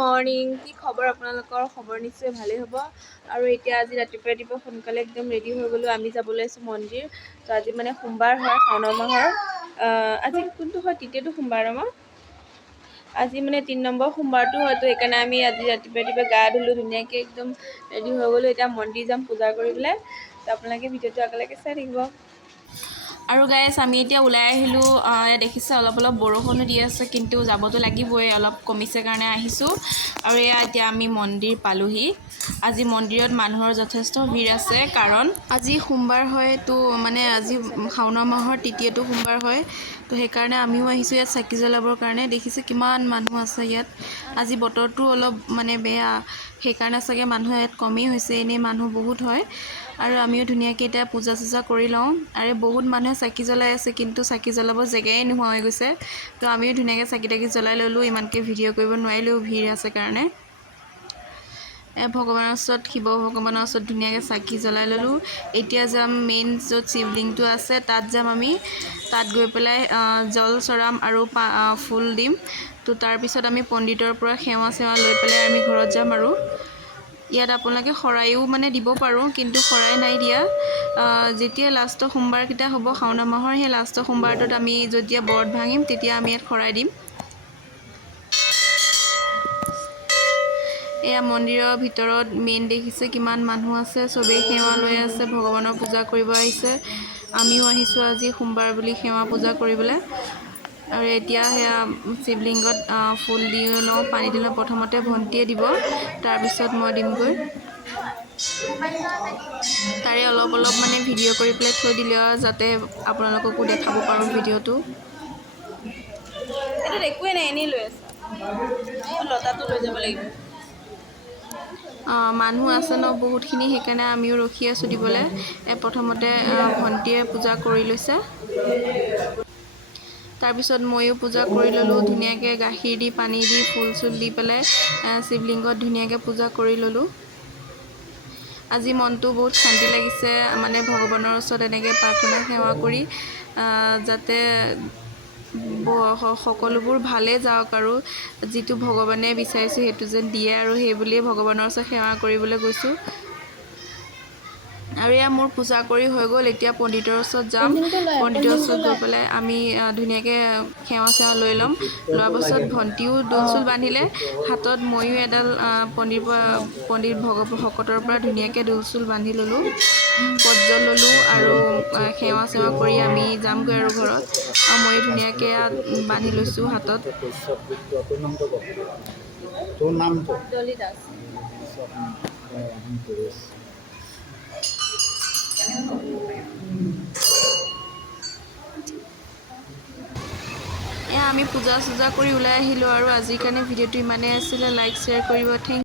Morning, কি খবৰ আপোনালোকৰ? খবৰ নিশ্চয় ভালেই হ'ব। আৰু এতিয়া আজি ৰাতিপুৱা সোনকালে একদম ৰেডি হৈ গ'লোঁ। আমি যাবলৈ আছোঁ মন্দিৰ। তো আজি মানে সোমবাৰ হয়, শাওণ মাহৰ আজি কোনটো হয়? তৃতীয়টো সোমবাৰ আমাৰ। আজি মানে 3 নম্বৰ সোমবাৰটো হয়তো, সেইকাৰণে আমি আজি ৰাতিপুৱা গা ধুলোঁ, ধুনীয়াকৈ একদম ৰেডি হৈ গ'লোঁ। এতিয়া মন্দিৰ যাম পূজা কৰিবলৈ। তো আপোনালোকে ভিডিঅ'টো আগলৈকে চাই থাকিব। আৰু গাইছ, আমি এতিয়া ওলাই আহিলোঁ। দেখিছে অলপ বৰষুণো দি আছে, কিন্তু যাবতো লাগিবই, অলপ কমিছে কাৰণে আহিছোঁ। আৰু এতিয়া আমি মন্দিৰ পালোহি। আজি মন্দিৰত মানুহৰ যথেষ্ট ভিৰ আছে, কাৰণ আজি সোমবাৰ হয়। তো মানে আজি শাওণ মাহৰ তৃতীয়টো সোমবাৰ হয়। তো সেইকাৰণে আমিও আহিছোঁ ইয়াত চাকি জ্বলাবৰ কাৰণে। দেখিছে কিমান মানুহ আছে ইয়াত। আজি বতৰটো অলপ মানে বেয়া, সেইকাৰণে চাগে মানুহ ইয়াত কমেই হৈছে, এনেই মানুহ বহুত হয়। আৰু আমিও ধুনীয়াকৈ এতিয়া পূজা চূজা কৰি লওঁ। আৰু বহুত মানুহে চাকি জ্বলাই আছে, কিন্তু চাকি জ্বলাব জেগাই নোহোৱা হৈ গৈছে। তো আমিও ধুনীয়াকৈ চাকি তাকি জ্বলাই ল'লোঁ। ইমানকৈ ভিডিঅ' কৰিব নোৱাৰিলেও, ভিৰ আছে কাৰণে। ভগৱানৰ ওচৰত, শিৱ ভগৱানৰ ওচৰত ধুনীয়াকৈ চাকি জ্বলাই ল'লোঁ। এতিয়া যাম মেইন য'ত শিৱলিংটো আছে, তাত যাম আমি। তাত গৈ পেলাই জল চৰাম আৰু ফুল দিম। তো তাৰপিছত আমি পণ্ডিতৰ পৰা সেৱা চেৱা লৈ পেলাই আমি ঘৰত যাম। আৰু ইয়াত আপোনালোকে শৰাইও মানে দিব পাৰোঁ, কিন্তু শৰাই নাই দিয়া। যেতিয়া লাষ্টৰ সোমবাৰকেইটা হ'ব শাওণ মাহৰ, সেই লাষ্টৰ সোমবাৰটোত আমি যেতিয়া ব্ৰত ভাঙিম, তেতিয়া আমি ইয়াত শৰাই দিম। এয়া মন্দিৰৰ ভিতৰত মেইন দেখিছে কিমান মানুহ আছে, চবেই সেৱা লৈ আছে, ভগৱানৰ পূজা কৰিব আহিছে। আমিও আহিছোঁ আজি সোমবাৰ বুলি সেৱা পূজা কৰিবলৈ। আৰু এতিয়া সেয়া শিৱলিংগত ফুল দি লওঁ, পানী দি লওঁ। প্ৰথমতে ভণ্টিয়ে দিব, তাৰপিছত মই দিমগৈ। তাৰে অলপ মানে ভিডিঅ' কৰি পেলাই থৈ দিলে, যাতে আপোনালোককো দেখাব পাৰোঁ ভিডিঅ'টো। এইটোত একোৱেই নাই, এনেই লৈ আছা। লতাটো লৈ যাব লাগিব। মানুহ আছে ন বহুতখিনি, সেইকাৰণে আমিও ৰখি আছোঁ দিবলৈ। প্ৰথমতে ভণ্টিয়ে পূজা কৰি লৈছে, তাৰপিছত ময়ো পূজা কৰি ল'লোঁ। ধুনীয়াকৈ গাখীৰ দি, পানী দি, ফুল চুল দি পেলাই শিৱলিংগত ধুনীয়াকৈ পূজা কৰি ল'লোঁ। আজি মনটো বহুত শান্তি লাগিছে, মানে ভগৱানৰ ওচৰত এনেকৈ প্ৰাৰ্থনা সেৱা কৰি, যাতে সকলোবোৰ ভালেই যাওক, আৰু যিটো ভগৱানে বিচাৰিছোঁ সেইটো যেন দিয়ে, আৰু সেই বুলিয়ে ভগৱানৰ ওচৰত সেৱা কৰিবলৈ গৈছোঁ। আৰু এয়া মোৰ পূজা কৰি হৈ গ'ল। এতিয়া পণ্ডিতৰ ওচৰত যাম। পণ্ডিতৰ ওচৰত গৈ পেলাই আমি ধুনীয়াকৈ সেৱা চেৱা লৈ ল'ম। লোৱাৰ পাছত ভণ্টিও দোল চোল বান্ধিলে হাতত, ময়ো এডাল পণ্ডিত ভকতৰ পৰা ধুনীয়াকৈ দোল চোল বান্ধি ল'লোঁ, পদ্ম ল'লোঁ। আৰু সেৱা চেৱা কৰি আমি যামগৈ আৰু ঘৰত। আৰু ময়ো ধুনীয়াকৈ বান্ধি লৈছোঁ হাতত। তোৰ নাম তো ডলি দাস। আমি পূজা চূজা কৰি ওলাই আহিলোঁ। আৰু আজিৰ কাৰণে ভিডিঅ'টো ইমানেই আছিলে। লাইক শ্বেয়াৰ কৰিব। থেংক